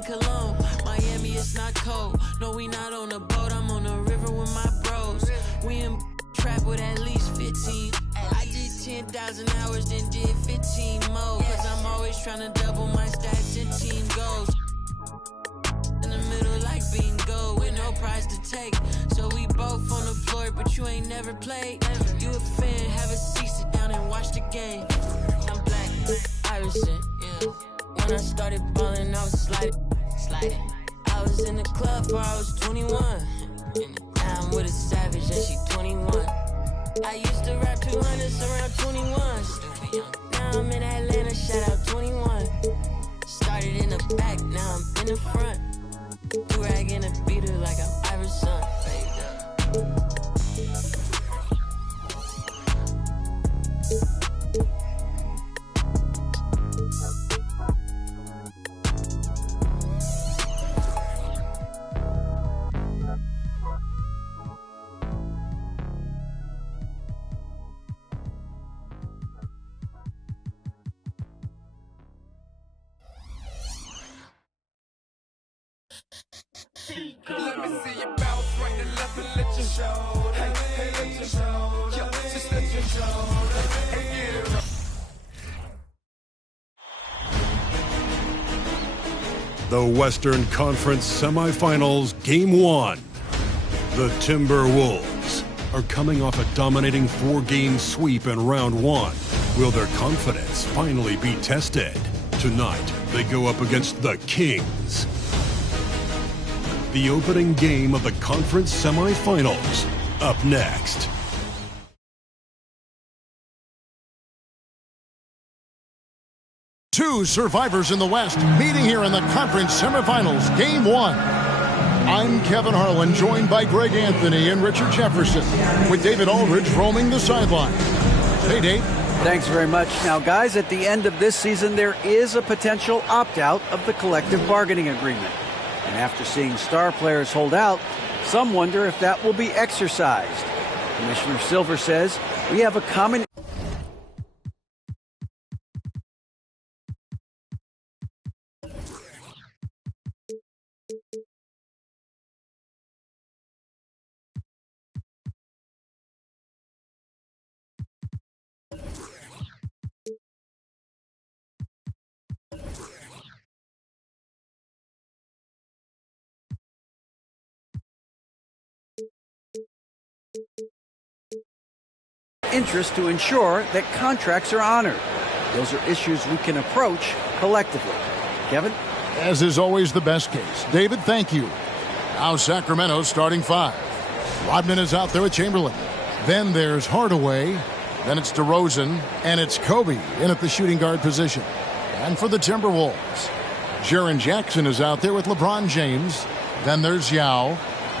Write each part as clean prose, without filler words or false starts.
in Cologne. Miami, it's not cold. No, we not on a boat. I'm on a river with my bros. We in trap with at least 15. I did 10,000 hours, then did 15 more. Cause I'm always trying to double my stats and team goals. In the middle like bingo, with no prize to take. So we both on the floor, but you ain't never played. You a fan, have a seat, sit down and watch the game. I'm black, Irishman, yeah. When I started ballin', I was sliding. I was in the club before I was 21. Now I'm with a savage and she 21. I used to rap 200s around 21. Now I'm in Atlanta, shout out 21. Started in the back, now I'm in the front. Do-rag in a beater like I'm Iverson. Let me see you bounce right to left and let you show. Hey, let you show. Yo, just let you show. Hey, get it right. The Western Conference Semifinals, Game 1. The Timberwolves are coming off a dominating 4-game sweep in Round 1. Will their confidence finally be tested? Tonight, they go up against the Kings. The opening game of the conference semifinals, up next. Two survivors in the West meeting here in the conference semifinals, Game 1. I'm Kevin Harlan, joined by Greg Anthony and Richard Jefferson, with David Aldridge roaming the sideline. Hey, Dave. Thanks very much. Now, guys, at the end of this season, there is a potential opt-out of the collective bargaining agreement. And after seeing star players hold out, some wonder if that will be exercised. Commissioner Silver says, we have a common interest to ensure that contracts are honored. Those are issues we can approach collectively. Kevin? As is always the best case. David, thank you. Now Sacramento starting 5. Rodman is out there with Chamberlain. Then there's Hardaway. Then it's DeRozan. And it's Kobe in at the shooting guard position. And for the Timberwolves, Jaren Jackson is out there with LeBron James. Then there's Yao.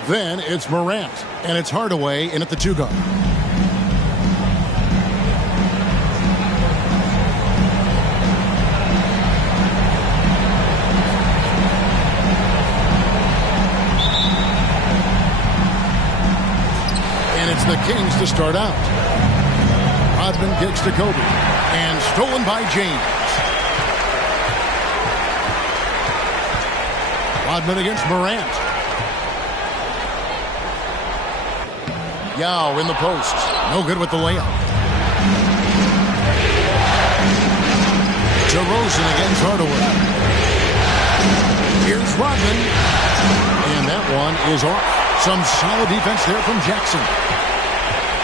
Then it's Morant. And it's Hardaway in at the 2 guard. The Kings to start out. Rodman kicks to Kobe. And stolen by James. Rodman against Morant. Yao in the post. No good with the layup. DeRozan against Hardaway. Here's Rodman. And that one is off. Some solid defense there from Jackson.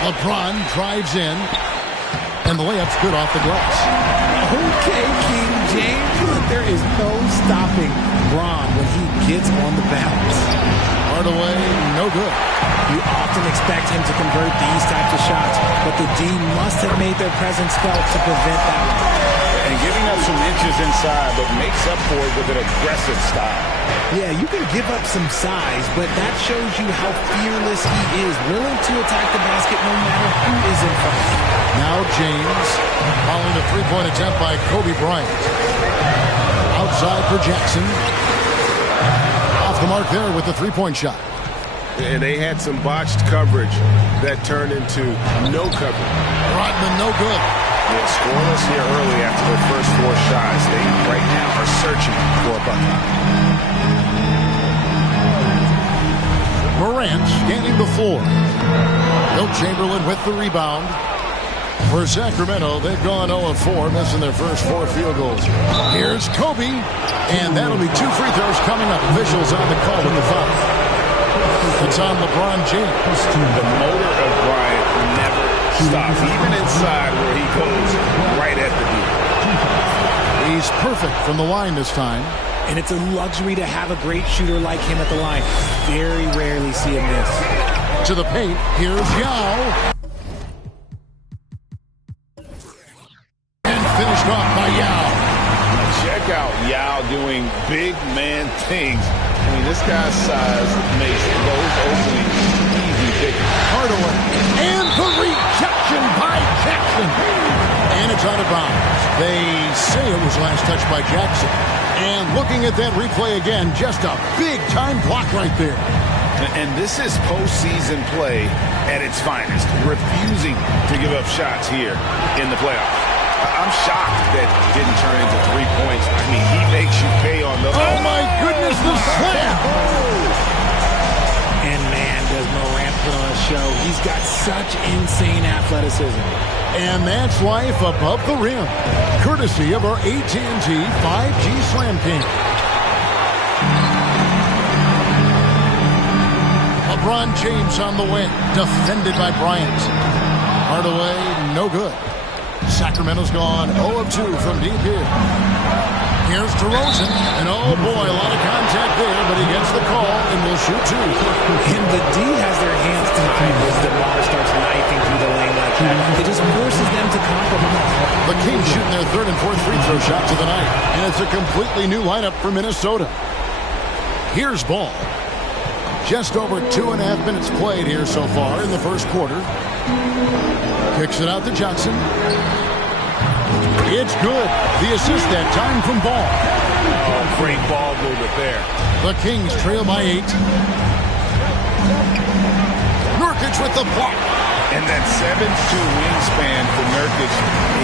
LeBron drives in, and the layup's good off the glass. Okay, King James. There is no stopping Bron when he gets on the bounce. Hardaway, no good. You often expect him to convert these types of shots, but the D must have made their presence felt to prevent that one. And giving up some inches inside, but makes up for it with an aggressive style. Yeah, you can give up some size, but that shows you how fearless he is, willing to attack the basket no matter who is in front. Now James, following a three-point attempt by Kobe Bryant. Outside for Jackson. Off the mark there with the three-point shot. And they had some botched coverage that turned into no coverage. Rodman, no good. Yeah, scoreless here early after their first 4 shots. They right now are searching for a bucket. Bryant scanning the floor. Will Chamberlain with the rebound. For Sacramento, they've gone 0 of 4, missing their first 4 field goals. Here's Kobe, and that'll be 2 free throws coming up. Officials on the call with the foul. It's on LeBron James. The motor of Bryant never stops, even inside where he goes right at the deep. He's perfect from the line this time. And it's a luxury to have a great shooter like him at the line. Very rarely see him miss. To the paint, here's Yao. And finished off by Yao. Check out Yao doing big man things. I mean, this guy's size makes those openings easy pickings. Hardaway. And the rejection by Jackson. And it's out of bounds. They say it was last touched by Jackson. And looking at that replay again, just a big-time block right there. And this is postseason play at its finest, refusing to give up shots here in the playoffs. I'm shocked that didn't turn into 3 points. I mean, he makes you pay on the... Oh, my goodness, the slam! And man, does Morant put on a show. He's got such insane athleticism. And that's life above the rim, courtesy of our AT&T 5G Slam King. LeBron James on the wing, defended by Bryant. Hardaway, no good. Sacramento's gone 0 of 2 from deep here. Here's DeRozan, and oh boy, a lot of contact there, but he gets the call and will shoot 2. And the D has their hands tied as DeMar starts knifing through the lane like that. It just forces them to compromise. The Kings shooting their 3rd and 4th free throw shots of the night, and it's a completely new lineup for Minnesota. Here's Ball. Just over 2.5 minutes played here so far in the first quarter. Kicks it out to Johnson. It's good. The assist that time from Ball. Oh, great ball movement there. The Kings trail by 8. Nurkic with the block. And that 7'2" wingspan for Nurkic,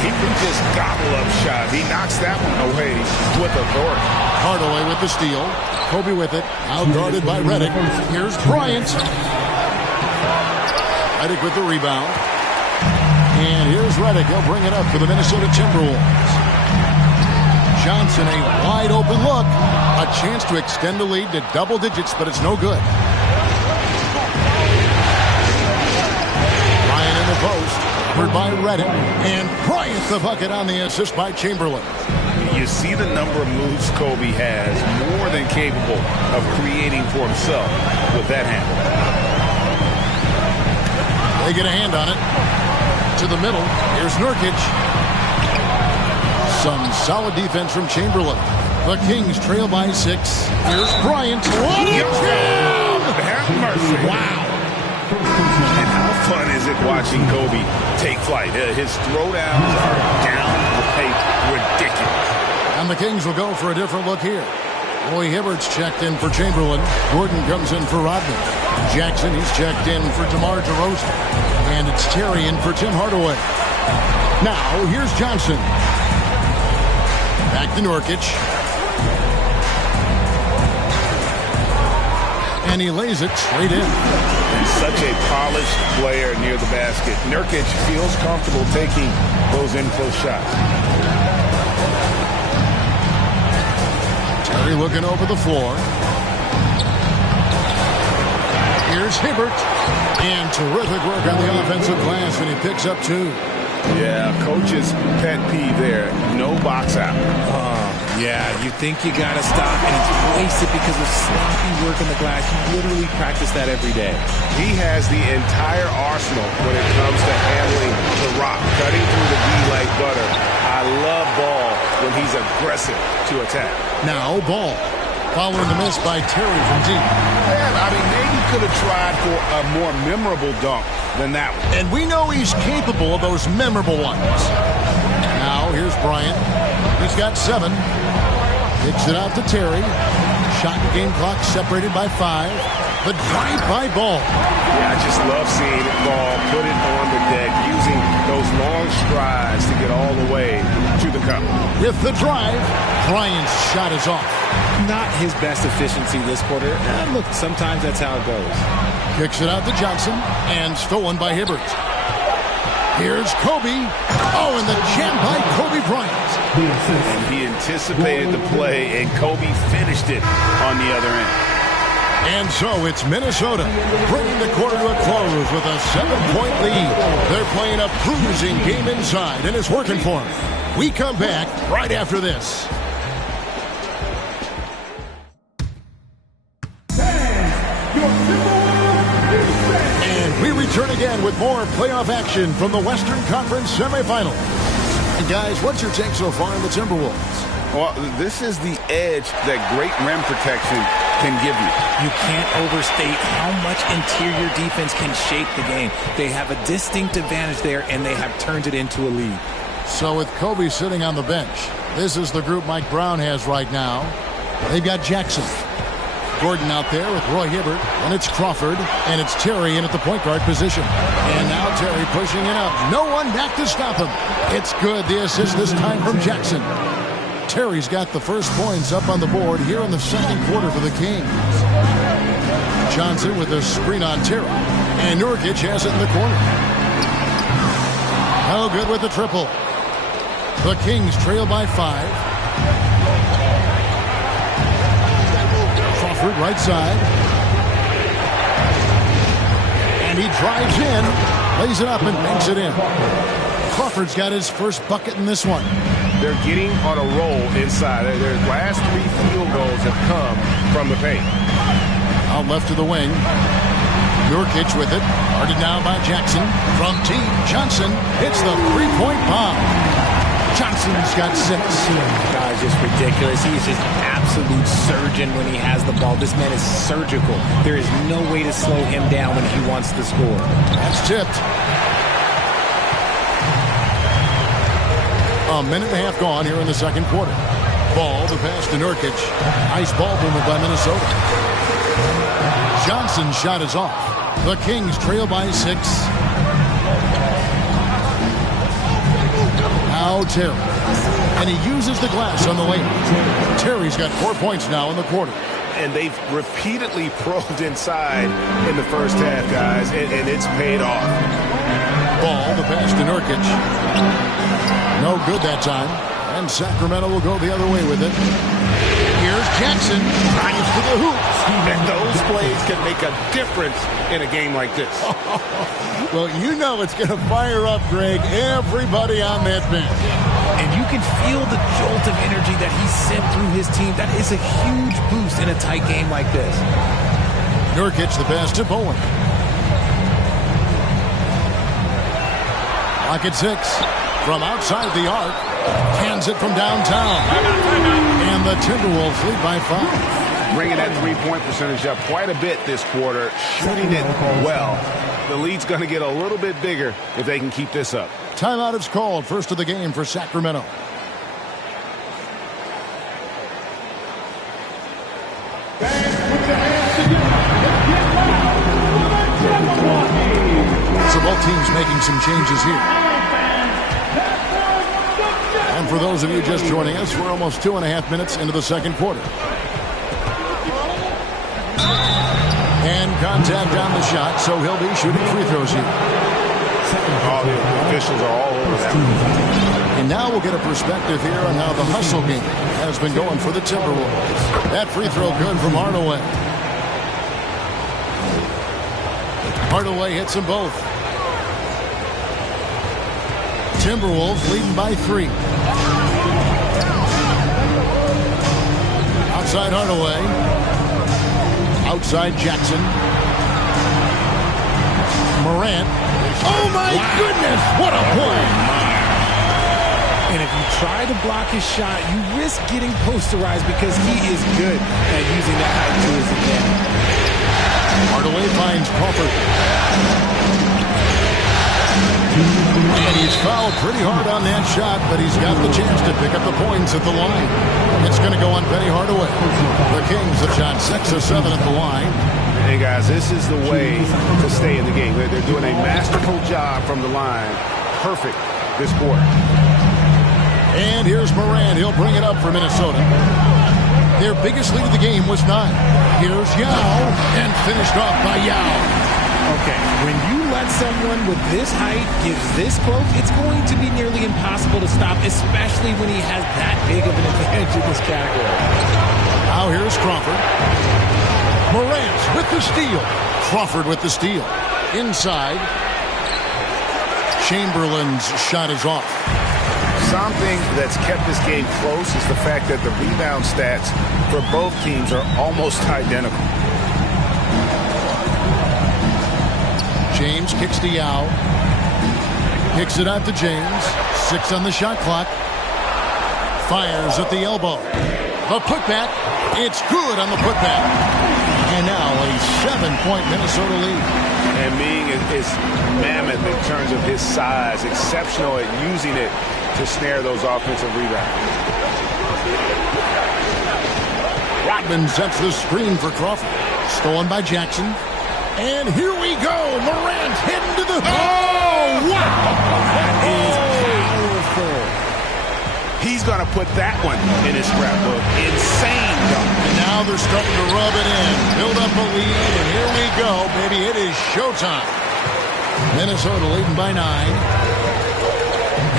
he can just gobble up shots. He knocks that one away with authority. Hardaway with the steal. Kobe with it. Out guarded by Redick. Here's Bryant. Redick with the rebound. And here's Redick. He'll bring it up for the Minnesota Timberwolves. Johnson, a wide open look. A chance to extend the lead to double digits, but it's no good. Bryant in the post. Covered by Redick. And Bryant the bucket on the assist by Chamberlain. You see the number of moves Kobe has, more than capable of creating for himself with that handle. They get a hand on it. To the middle. Here's Nurkic. Some solid defense from Chamberlain. The Kings trail by 6. Here's Bryant. What a jam! Have mercy. Wow. And how fun is it watching Kobe take flight? His throwdowns are down the pace, ridiculous. And the Kings will go for a different look here. Roy Hibbert's checked in for Chamberlain. Gordon comes in for Rodman. Jackson, he's checked in for DeMar DeRozan. And it's Terry in for Tim Hardaway. Now, here's Johnson. Back to Nurkic. And he lays it straight in. And such a polished player near the basket. Nurkic feels comfortable taking those in-close shots. Terry looking over the floor. Here's Hibbert. And terrific work on the offensive glass, and he picks up 2. Yeah, coach's pet peeve there. No box out. Yeah, you think you got to stop, and it's wasted because of sloppy work on the glass. You literally practice that every day. He has the entire arsenal when it comes to handling the rock, cutting through the D like butter. I love Ball when he's aggressive to attack. Now Ball. Following the miss by Terry from deep. Man, I mean, maybe could have tried for a more memorable dunk than that one. And we know he's capable of those memorable ones. Now, here's Bryant. He's got 7. Kicks it out to Terry. Shot and game clock separated by 5. The drive by Ball. Yeah, I just love seeing Ball put it on the deck, using those long strides to get all the way to the cup. With the drive, Bryant's shot is off. Not his best efficiency this quarter. Look, sometimes that's how it goes. Kicks it out to Johnson, and stolen by Hibbert. Here's Kobe. Oh, and the jam by Kobe Bryant. And he anticipated the play, and Kobe finished it on the other end. And so it's Minnesota bringing the quarter to a close with a 7-point lead. They're playing a cruising game inside, and it's working for them. We come back right after this. And we return again with more playoff action from the Western Conference semifinals. And guys, what's your take so far on the Timberwolves? Well, this is the edge that great rim protection can give you. You can't overstate how much interior defense can shape the game. They have a distinct advantage there, and they have turned it into a lead. So with Kobe sitting on the bench, this is the group Mike Brown has right now. They've got Jackson. Gordon out there with Roy Hibbert, and it's Crawford, and it's Terry in at the point guard position. And now Terry pushing it up. No one back to stop him. It's good. The assist this time from Jackson. Terry's got the first points up on the board here in the second quarter for the Kings. Johnson with a screen on Terry, and Nurkic has it in the corner. No good with the triple. The Kings trail by 5. Crawford right side. And he drives in, lays it up and banks it in. Crawford's got his first bucket in this one. They're getting on a roll inside. Their last 3 field goals have come from the paint. Out left to the wing. Nurkic with it. Guarded now by Jackson. From deep, Johnson hits the three-point bomb. Johnson's got 6. Guys, just ridiculous. He's just absolute surgeon when he has the ball. This man is surgical. There is no way to slow him down when he wants to score. That's tipped. A minute and a half gone here in the second quarter. Ball, the pass to Nurkic. Nice ball movement by Minnesota. Johnson's shot is off. The Kings trail by 6. Now Terry. And he uses the glass on the lane. Terry's got 4 points now in the quarter. And they've repeatedly probed inside in the first half, guys, and it's paid off. Ball, the pass to Nurkic. No good that time. And Sacramento will go the other way with it. Here's Jackson. Drives to the hoop. And those plays can make a difference in a game like this. Well, you know it's going to fire up, Greg, everybody on that bench. And you can feel the jolt of energy that he sent through his team. That is a huge boost in a tight game like this. Nurkic the pass to Bowen. Lock at 6. From outside the arc. Hands it from downtown. And the Timberwolves lead by 5. Bringing that three-point percentage up quite a bit this quarter. Shooting it well. The lead's going to get a little bit bigger if they can keep this up. Timeout is called. First of the game for Sacramento. So both teams making some changes here. And for those of you just joining us, we're almost 2.5 minutes into the second quarter. And contact on the shot, so he'll be shooting free throws here. All the officials are all over that. And now we'll get a perspective here on how the hustle game has been going for the Timberwolves. That free throw good from Hardaway. Hardaway hits them both. Timberwolves leading by 3. Outside Hardaway. Outside Jackson. Morant. Oh my goodness, what a play! And if you try to block his shot, you risk getting posterized because he is good at using that height to his advantage. Hardaway finds Crawford. And he's fouled pretty hard on that shot, but he's got the chance to pick up the points at the line. It's going to go on Penny Hardaway. The Kings have shot 6 of 7 at the line. Hey, guys, this is the way to stay in the game. They're doing a masterful job from the line. Perfect this quarter. And here's Morant. He'll bring it up for Minnesota. Their biggest lead of the game was 9. Here's Yao, and finished off by Yao. Okay, when you let someone with this height get this close, it's going to be nearly impossible to stop, especially when he has that big of an advantage in this category. Now here's Crawford. Morant with the steal. Crawford with the steal. Inside. Chamberlain's shot is off. Something that's kept this game close is the fact that the rebound stats for both teams are almost identical. James kicks to Yao. Kicks it out to James. 6 on the shot clock. Fires at the elbow. The putback. It's good on the putback. And now a 7-point Minnesota lead. And Ming is mammoth in terms of his size. Exceptional at using it to snare those offensive rebounds. Rodman sets the screen for Crawford. Stolen by Jackson. And here we go. Morant heading to the... Oh, wow! That is powerful. He's going to put that one in his scrapbook. Insane dunk. And now they're starting to rub it in. Build up a lead, and here we go, baby. It is showtime. Minnesota leading by 9.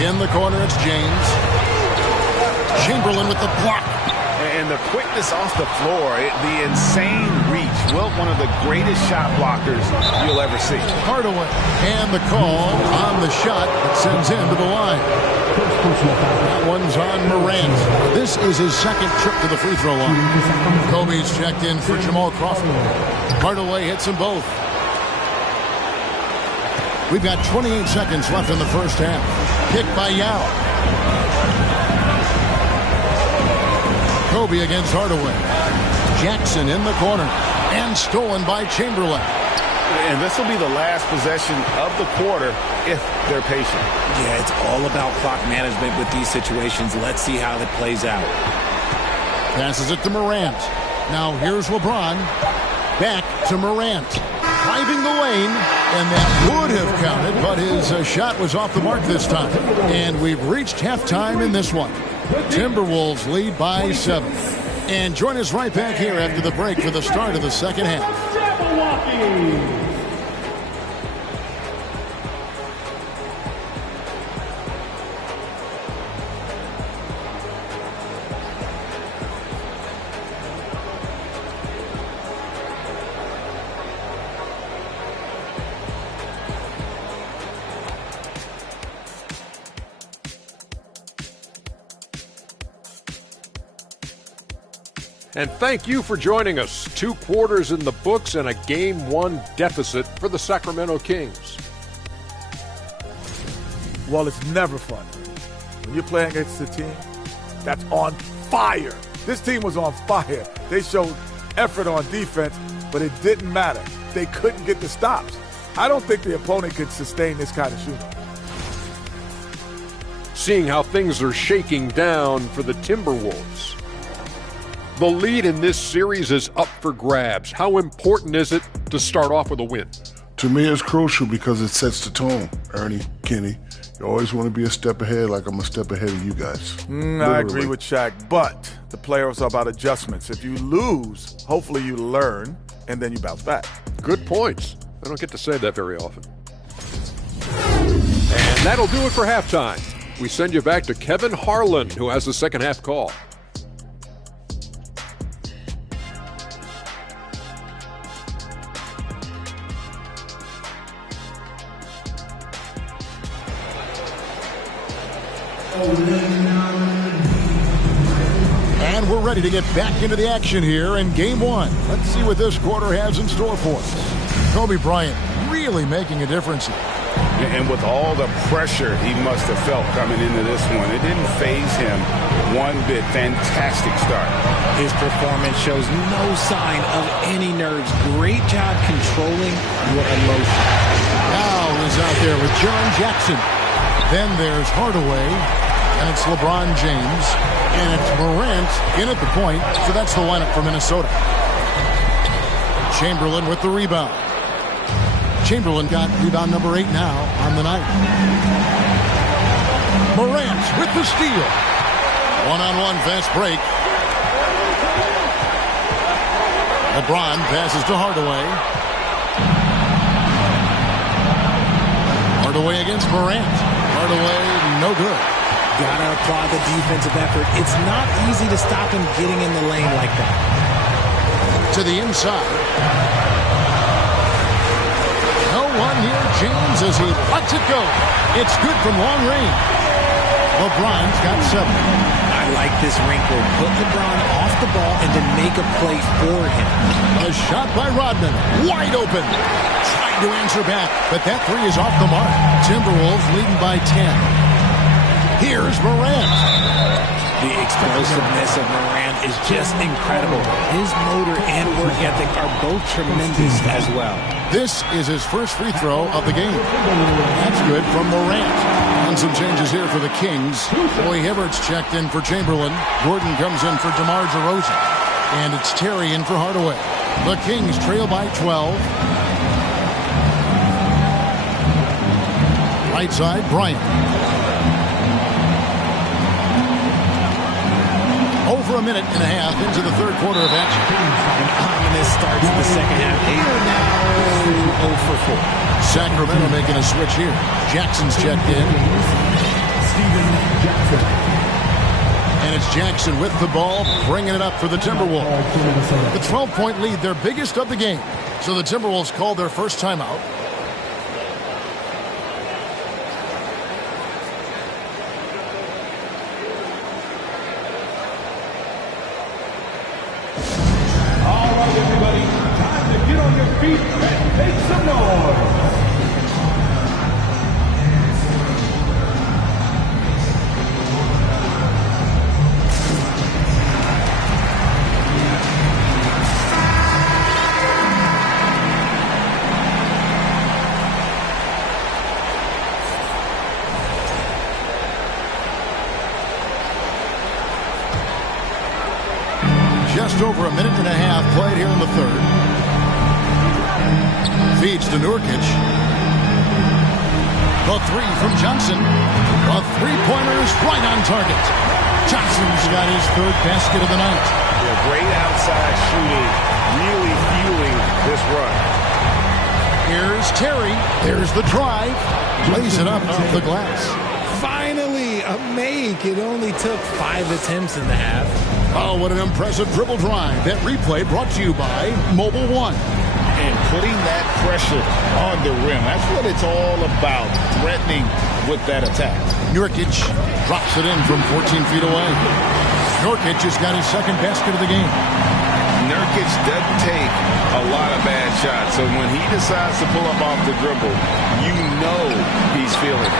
In the corner, it's James. Chamberlain with the block. And the quickness off the floor, the insane reach. Wilt, one of the greatest shot blockers you'll ever see. Hardaway. And the call on the shot that sends him to the line. That one's on Morant. This is his second trip to the free throw line. Kobe's checked in for Jamal Crawford. Hardaway hits them both. We've got 28 seconds left in the first half. Kick by Yao. Kobe against Hardaway. Jackson in the corner. And stolen by Chamberlain. And this will be the last possession of the quarter if they're patient. Yeah, it's all about clock management with these situations. Let's see how that plays out. Passes it to Morant. Now here's LeBron. Back to Morant. Driving the lane. And that would have counted, but his shot was off the mark this time. And we've reached halftime in this one. Timberwolves lead by 7. And join us right back here after the break for the start of the second half. And thank you for joining us. 2 quarters in the books and a Game 1 deficit for the Sacramento Kings. Well, it's never fun. When you're playing against a team that's on fire. This team was on fire. They showed effort on defense, but it didn't matter. They couldn't get the stops. I don't think the opponent could sustain this kind of shooting. Seeing how things are shaking down for the Timberwolves. The lead in this series is up for grabs. How important is it to start off with a win? To me, it's crucial because it sets the tone. Ernie, Kenny, you always want to be a step ahead, like I'm a step ahead of you guys. I agree with Shaq, but the playoffs are about adjustments. If you lose, hopefully you learn, and then you bounce back. Good points. I don't get to say that very often. And that'll do it for halftime. We send you back to Kevin Harlan, who has the second half call. And we're ready to get back into the action here in Game 1. Let's see what this quarter has in store for us. Kobe Bryant really making a difference here. And with all the pressure he must have felt coming into this one, it didn't faze him one bit. Fantastic start. His performance shows no sign of any nerves. Great job controlling your emotion. Now is out there with John Jackson. Then there's Hardaway. And it's LeBron James. And it's Morant in at the point. So that's the lineup for Minnesota. Chamberlain with the rebound. Chamberlain got rebound number 8 now on the night. Morant with the steal. One-on-one fast break. LeBron passes to Hardaway. Hardaway against Morant. Hardaway, no good. Gotta applaud the defensive effort. It's not easy to stop him getting in the lane like that. To the inside. No one near James as he lets it go. It's good from long range. LeBron's got 7. I like this wrinkle. Put LeBron off the ball and then make a play for him. A shot by Rodman. Wide open. Trying to answer back, but that 3 is off the mark. Timberwolves leading by 10. Here's Morant. The explosiveness of Morant is just incredible. His motor and work ethic are both tremendous as well. This is his first free throw of the game. That's good from Morant. And some changes here for the Kings. Roy Hibbert's checked in for Chamberlain. Gordon comes in for DeMar DeRozan. And it's Terry in for Hardaway. The Kings trail by 12. Right side, Bryant. Over a minute and a half into the third quarter of action. An ominous start to the second half. They are now 0 for 4. Sacramento making a switch here. Jackson's checked in. And it's Jackson with the ball, bringing it up for the Timberwolves. The 12-point lead, their biggest of the game. So the Timberwolves called their first timeout. Feet and make some noise. Just over a minute and a half played here in the third. Feeds to Nurkic. The 3 from Johnson. The three-pointers right on target. Johnson's got his third basket of the night. Yeah, great outside shooting, really fueling this run. Here's Terry. There's the drive. Lays it up off the glass. Finally, a make. It only took 5 attempts in the half. Oh, what an impressive dribble drive. That replay brought to you by Mobile One. And putting that pressure on the rim. That's what it's all about, threatening with that attack. Nurkic drops it in from 14 feet away. Nurkic has got his second basket of the game. Nurkic doesn't take a lot of bad shots, so when he decides to pull up off the dribble, you know he's feeling it.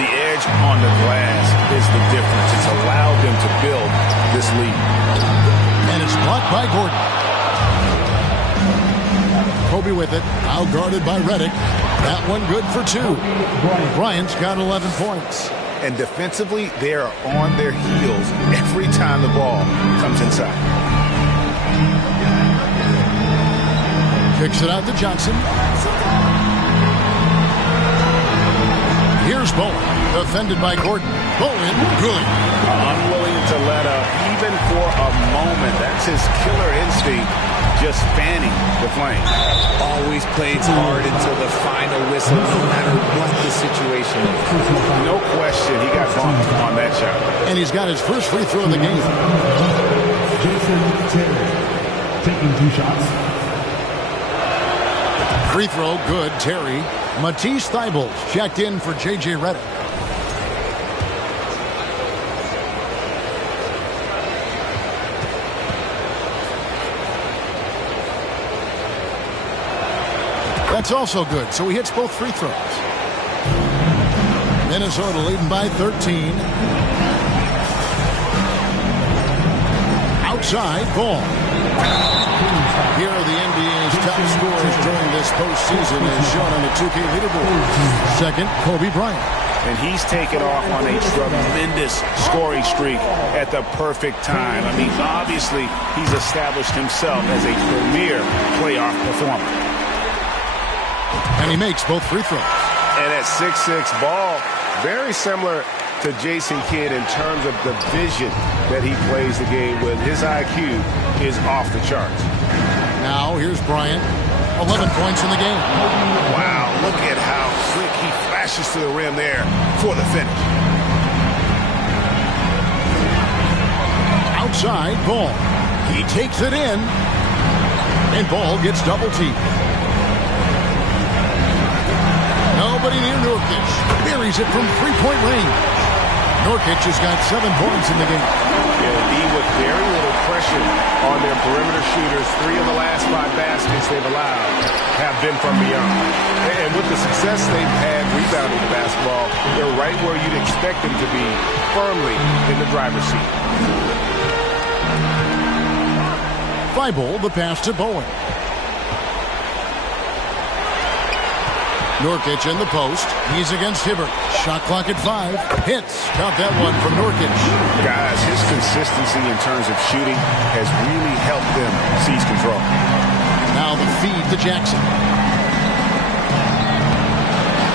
The edge on the glass is the difference. It's allowed them to build this lead. And it's blocked by Gordon. Kobe with it, out guarded by Redick. That one good for 2. Bryant's got 11 points. And defensively, they are on their heels every time the ball comes inside. Kicks it out to Johnson. Here's Bowen, defended by Gordon. Bowen, good. Unwilling to let up, even for a moment. That's his killer instinct. Just fanning the flame. Always plays hard until the final whistle, no matter what the situation is. No question, he got bumped on that shot. And he's got his first free throw of the game. Jason Terry taking 2 shots. Free throw, good, Terry. Matisse Thybulle checked in for J.J. Redick. That's also good, so he hits both free throws. Minnesota leading by 13. Outside, ball. Here are the NBA's top scorers during this postseason as shown on the 2K leaderboard. Second, Kobe Bryant. And he's taken off on a tremendous scoring streak at the perfect time. I mean, obviously, he's established himself as a premier playoff performer. And he makes both free throws. And at 6'6", ball, very similar to Jason Kidd in terms of the vision that he plays the game with. His IQ is off the charts. Now Here's Bryant. 11 points in the game. Wow, look at how quick he flashes to the rim there for the finish. Outside, Ball. He takes it in. And Ball gets double-teamed. Nobody near Nurkic. Buries it from three-point range. Nurkic has got 7 points in the game. Yeah, with very little pressure on their perimeter shooters. 3 of the last 5 baskets they've allowed have been from beyond. And with the success they've had rebounding the basketball, they're right where you'd expect them to be, firmly in the driver's seat. Thibault, the pass to Bowen. Nurkic in the post. He's against Hibbert. Shot clock at 5. Hits. Count that one from Nurkic. Guys, his consistency in terms of shooting has really helped them seize control. Now the feed to Jackson.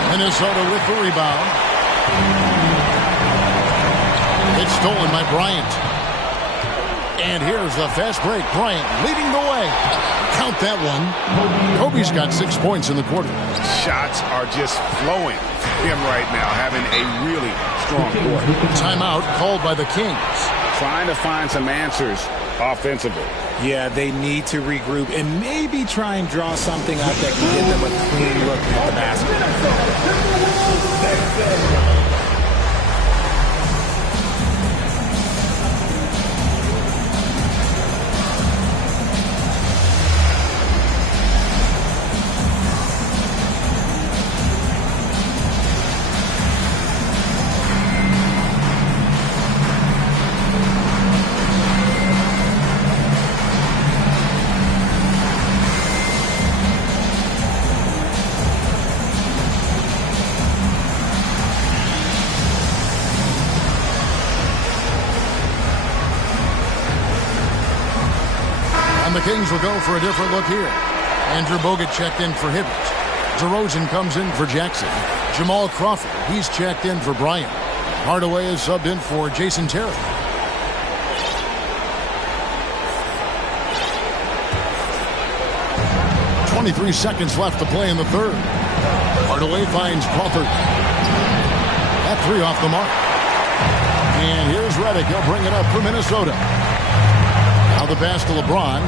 Minnesota with the rebound. It's stolen by Bryant. And here's the fast break. Bryant leading the way. Count that one. Kobe's got 6 points in the quarter. Shots are just flowing for him right now, having a really strong quarter. Timeout called by the Kings. Trying to find some answers offensively. Yeah, they need to regroup and maybe try and draw something up that can get them a clean look at the basket. The Kings will go for a different look here. Andrew Bogut checked in for Hibbert. DeRozan comes in for Jackson. Jamal Crawford, he's checked in for Bryant. Hardaway is subbed in for Jason Terry. .23 seconds left to play in the third. Hardaway finds Crawford. That 3 off the mark. And here's Redick. He'll bring it up for Minnesota. Now the pass to LeBron.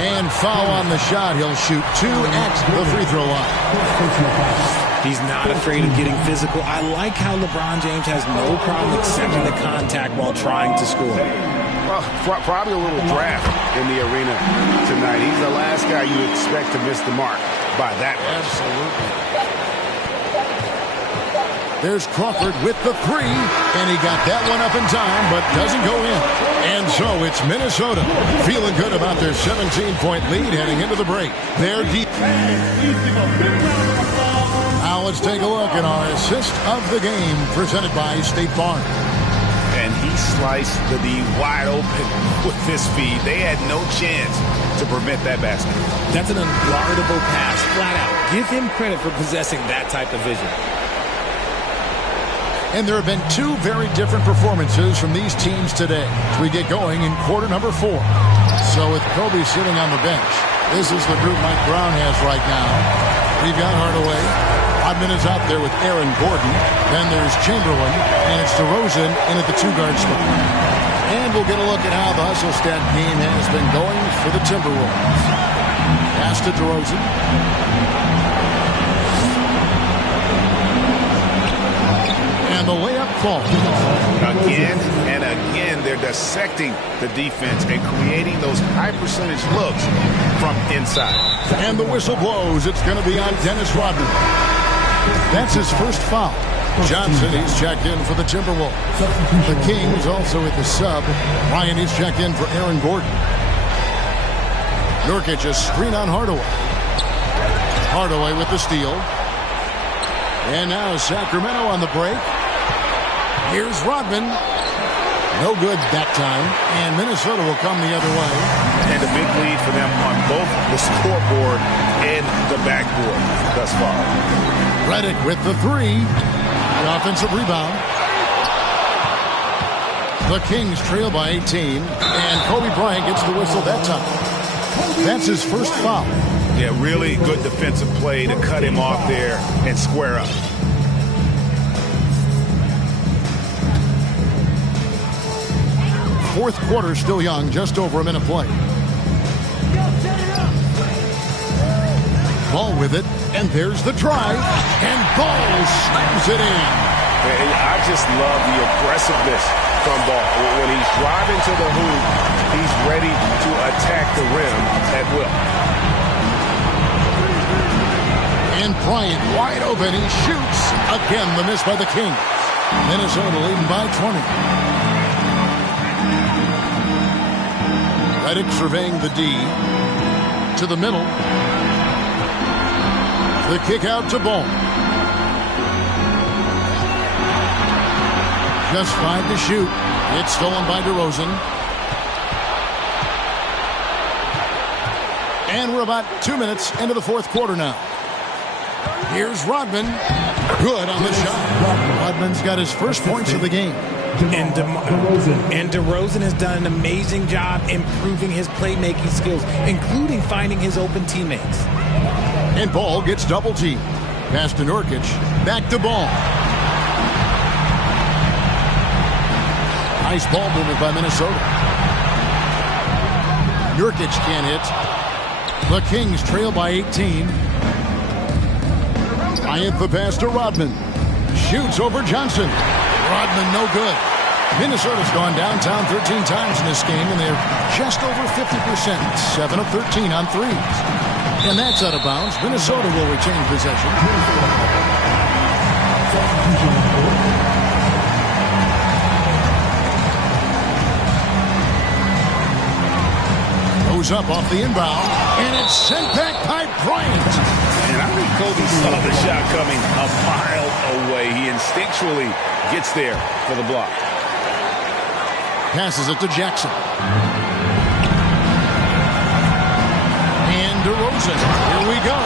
And foul on the shot. He'll shoot 2 at the free throw line. He's not afraid of getting physical. I like how LeBron James has no problem accepting the contact while trying to score. Well, probably a little draft in the arena tonight. He's the last guy you expect to miss the mark by that much. Absolutely. There's Crawford with the 3, and he got that one up in time, but doesn't go in. And so it's Minnesota feeling good about their 17-point lead heading into the break. They're deep. Now let's take a look at our assist of the game presented by State Farm. And he sliced the D wide open with this feed. They had no chance to prevent that basket. That's an unguardable pass, flat out. Give him credit for possessing that type of vision. And there have been 2 very different performances from these teams today as we get going in quarter number 4. So with Kobe sitting on the bench, this is the group Mike Brown has right now. We've got Hardaway. Rodman is out there with Aaron Gordon. Then there's Chamberlain, and it's DeRozan in at the 2-guard spot. And we'll get a look at how the hustle stat game has been going for the Timberwolves. Pass to DeRozan. And the layup falls. Again and again, they're dissecting the defense and creating those high-percentage looks from inside. And the whistle blows. It's going to be on Dennis Rodman. That's his first foul. Johnson, he's checked in for the Timberwolves. The Kings also at the sub. Ryan, he's checked in for Aaron Gordon. Nurkic a screen on Hardaway. Hardaway with the steal. And now Sacramento on the break. Here's Rodman. No good that time. And Minnesota will come the other way. And a big lead for them on both the scoreboard and the backboard thus far. Redick with the 3. An offensive rebound. The Kings trail by 18, and Kobe Bryant gets the whistle that time. That's his first foul. Yeah, really good defensive play to cut him off there and square up. Fourth quarter still young, just over a minute play. Ball with it, and there's the drive, and Ball slams it in. And I just love the aggressiveness from Ball. When he's driving to the hoop, he's ready to attack the rim at will. And Bryant wide open, he shoots. Again, the miss by the Kings. Minnesota leading by 20. Redick surveying the D. To the middle. The kick out to Ball. Just 5 to shoot. It's stolen by DeRozan. And we're about 2 minutes into the fourth quarter now. Here's Rodman. Good on the shot. Rodman's got his first points of the game. And DeRozan has done an amazing job improving his playmaking skills, including finding his open teammates. And Ball gets double teamed. Pass to Nurkic. Back to Ball. Nice ball movement by Minnesota. Nurkic can't hit. The Kings trail by 18. Bryant the pass to Rodman. Shoots over Johnson. Rodman no good. Minnesota's gone downtown 13 times in this game, and they're just over 50%. 7 of 13 on threes. And that's out of bounds. Minnesota will retain possession. Goes up off the inbound, and it's sent back by Bryant. And I think Kobe saw the shot coming a mile away. He instinctually gets there for the block. Passes it to Jackson. And DeRozan. Here we go.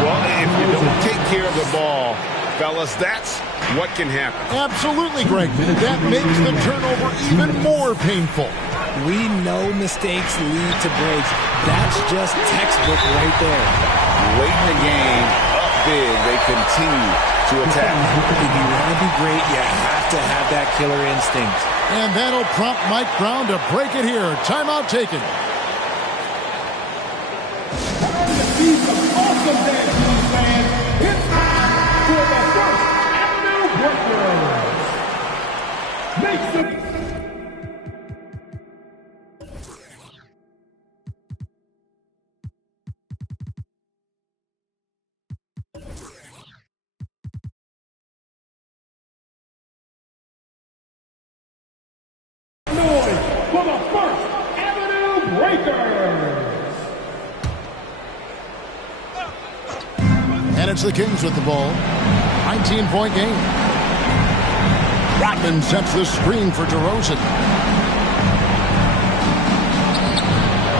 Well, if you don't take care of the ball, fellas, that's what can happen. Absolutely, Greg. That makes the turnover even more painful. We know mistakes lead to breaks. That's just textbook right there. Late in the game, up big, they continue to attack. If you want to be great, you have to have that killer instinct. And that'll prompt Mike Brown to break it here. Timeout taken. Awesome day, fans. It's time for the First Avenue Breakers. Make some noise for the First Avenue Breakers. And it's the Kings with the ball. 19-point game. Rodman sets the screen for DeRozan.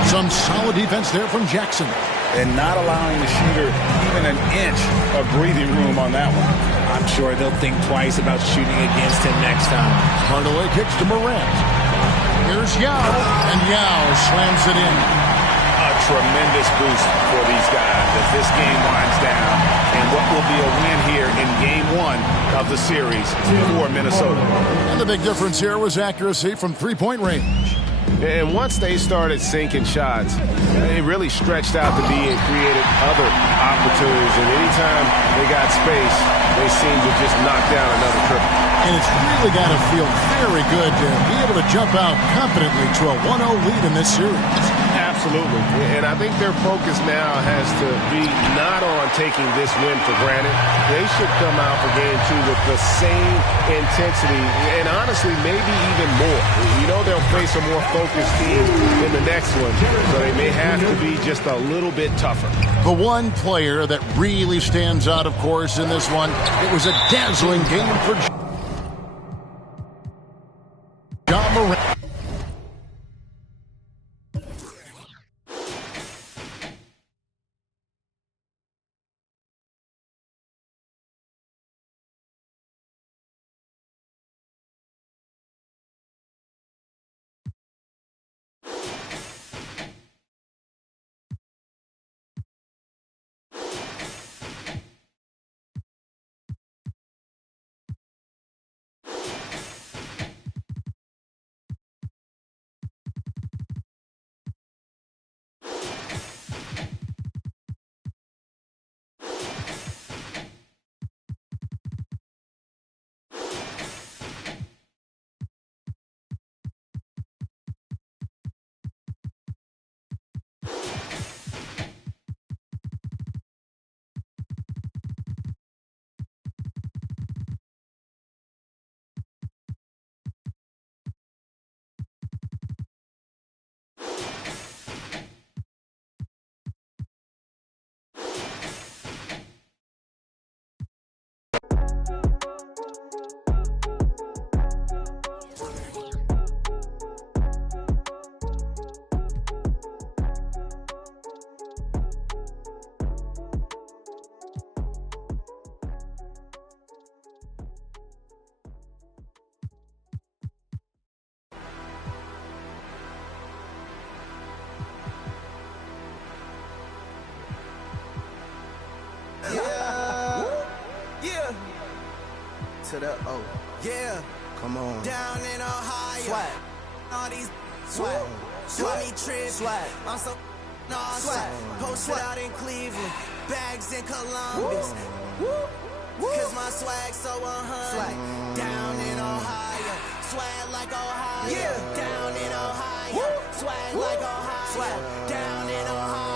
Some solid defense there from Jackson. And not allowing the shooter even an inch of breathing room on that one. I'm sure they'll think twice about shooting against him next time. Hardaway kicks to Morant. Here's Yao, and Yao slams it in. A tremendous boost for these guys as this game winds down. And what will be a win here in Game 1 of the series for Minnesota. And the big difference here was accuracy from three-point range. And once they started sinking shots, they really stretched out the D and created other opportunities. And anytime they got space, they seemed to just knock down another triple. And it's really got to feel very good to be able to jump out confidently to a 1-0 lead in this series. Absolutely. And I think their focus now has to be not on taking this win for granted. They should come out for Game 2 with the same intensity and honestly maybe even more. You know they'll face a more focused team in the next one, so they may have to be just a little bit tougher. The one player that really stands out, of course, in this one, it was a dazzling game for Ja Morant. to the O. Yeah. Come on. Down in Ohio. Swag. All these swag. Swag. Trip. Swag. I'm so swag. Posted out in Cleveland. Bags in Columbus. Cause my swag so 100. Swag. Down in Ohio. Swag like Ohio. Yeah. Down in Ohio. Swag like Ohio. Swag. Down in Ohio.